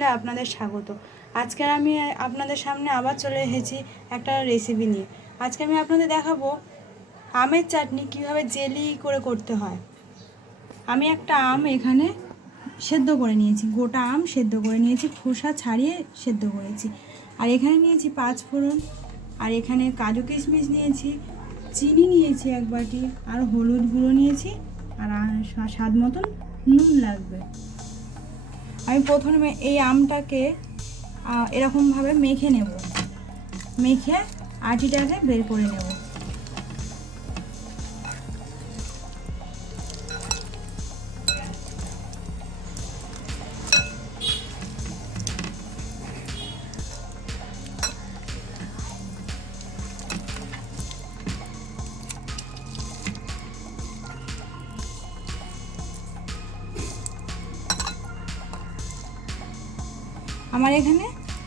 চ্যানেলে আপনাদের স্বাগত। আজকে আমি আপনাদের সামনে আবার চলে এসেছি একটা রেসিপি নিয়ে। আজকে আমি আপনাদের দেখাবো আমের চাটনি কিভাবে জেলি করে করতে হয়। আমি একটা আম এখানে সেদ্ধ করে নিয়েছি, গোটা আম সেদ্ধ করে নিয়েছি, খোসা ছাড়িয়ে সেদ্ধ করেছি। আর এখানে নিয়েছি 5 ফোড়ন, আর এখানে কাজু কিশমিশ নিয়েছি, চিনি নিয়েছি 1 বাটি, আর হলুদ গুঁড়ো নিয়েছি, আর স্বাদ মতন নুন লাগবে। আমি প্রথমে এই আমটাকে এরকমভাবে মেখে নেব, মেখে আটিটাকে বের করে নেব। আমার এখানে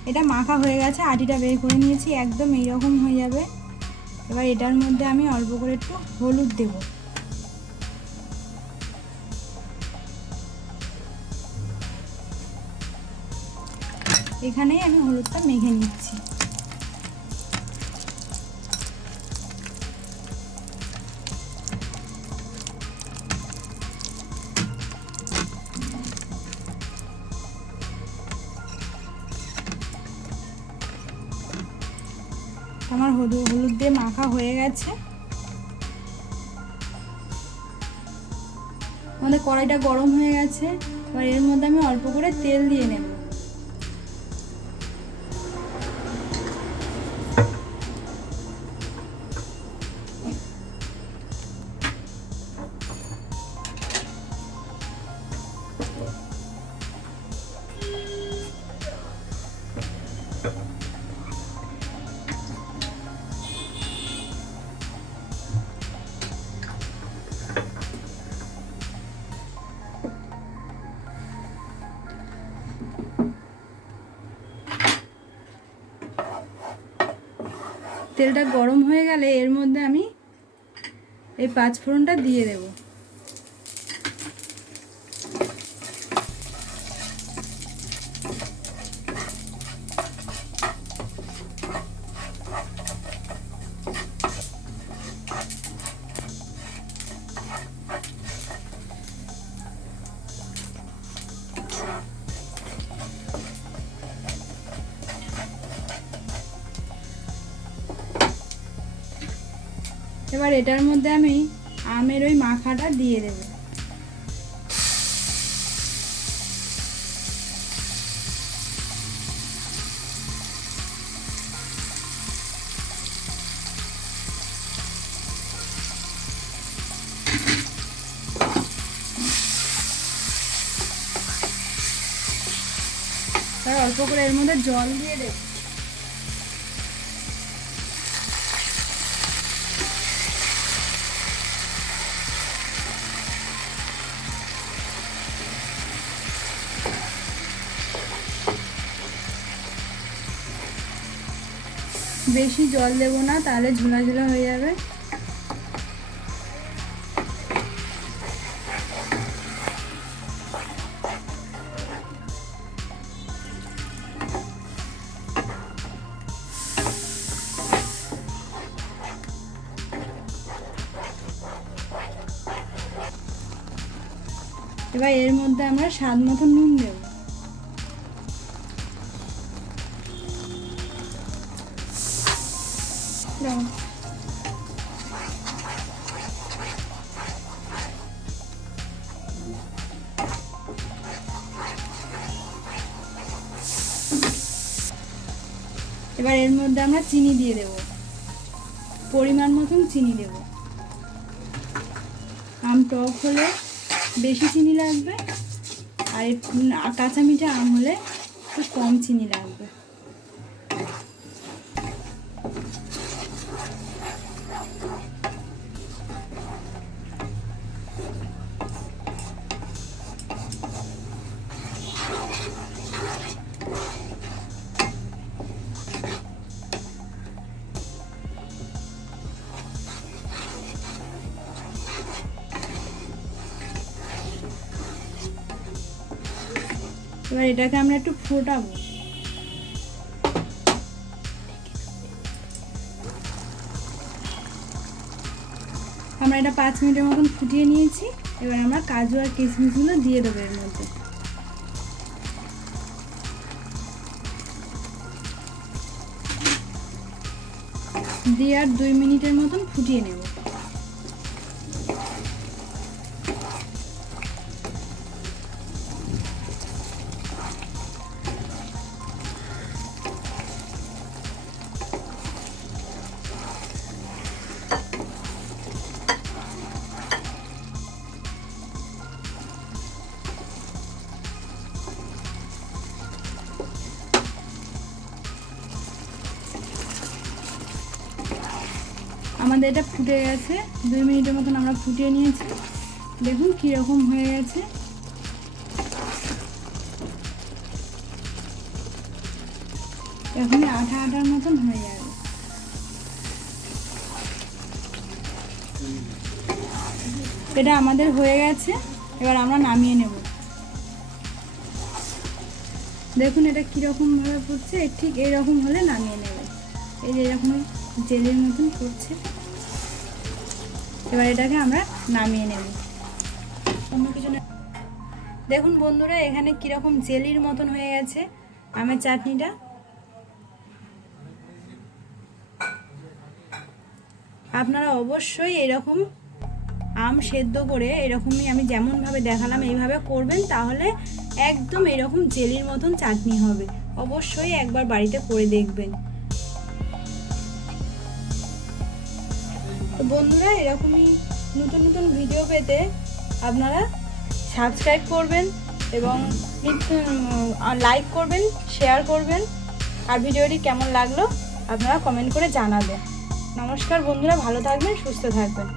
এটা মাখা হয়ে গেছে, আটিটা বের করে নিয়েছি, একদম এইরকম হয়ে যাবে। এবার এটার মধ্যে আমি অল্প করে একটু হলুদ দেব। এখানেই আমি হলুদটা মেখে নিচ্ছি। আমার হলুদ দিয়ে মাখা হয়ে গেছে। আমাদের কড়াইটা গরম হয়ে গেছে, এবার এর মধ্যে আমি অল্প করে তেল দিয়ে নেব। তেলটা গরম হয়ে গেলে এর মধ্যে আমি এই 5 ফোড়নটা দিয়ে দেব। এবার এটার মধ্যে আমি আমের ওই মাখাটা দিয়ে দেব। তার অল্প করে এর মধ্যে জল দিয়ে দেব। বেশি জল দেব না, তাহলে ঝোলা ঝোলা হয়ে যাবে। এবার এর মধ্যে আমরা স্বাদ মতো নুন দেব। এবার এর মধ্যে আমরা চিনি দিয়ে দেব, পরিমাণ মতন চিনি দেব। আম টক হলে বেশি চিনি লাগবে, আর কাঁচা মিঠা আম হলে একটু কম চিনি লাগবে। এবার এটাকে আমরা একটু ফোটাবো। আমরা এটা 5 মিনিটের মতন ফুটিয়ে নিয়েছি। এবার আমরা কাজু আর কিশমিশগুলো দিয়ে দেবো এর মধ্যে। দিয়ে আর 2 মিনিটের মতন ফুটিয়ে নেব। আমাদের এটা ফুটে গেছে, 2 মিনিটের মতন আমরা ফুটিয়ে নিয়েছি। দেখুন কীরকম হয়ে গেছে। এখনই আঠা আঠার মতন হয়ে যাবে। এটা আমাদের হয়ে গেছে, এবার আমরা নামিয়ে নেব। দেখুন এটা কীরকমভাবে ফুটছে, ঠিক এইরকম হলে নামিয়ে নেবে। এই যে এরকম জেলির মতন ফুটছে। এবার এটাকে আমরা নামিয়ে নেব। অন্য কিছু না। দেখুন বন্ধুরা এখানে কীরকম জেলির মতন হয়ে গেছে আমের চাটনিটা। আপনারা অবশ্যই এরকম আম সেদ্ধ করে এরকমই আমি যেমনভাবে দেখালাম এইভাবে করবেন, তাহলে একদম এরকম জেলির মতন চাটনি হবে। অবশ্যই একবার বাড়িতে করে দেখবেন। তো বন্ধুরা এরকমই নতুন নতুন ভিডিও পেতে আপনারা সাবস্ক্রাইব করবেন এবং লাইক করবেন, শেয়ার করবেন। আর ভিডিওটি কেমন লাগলো আপনারা কমেন্ট করে জানাবেন। নমস্কার বন্ধুরা, ভালো থাকবেন, সুস্থ থাকবেন।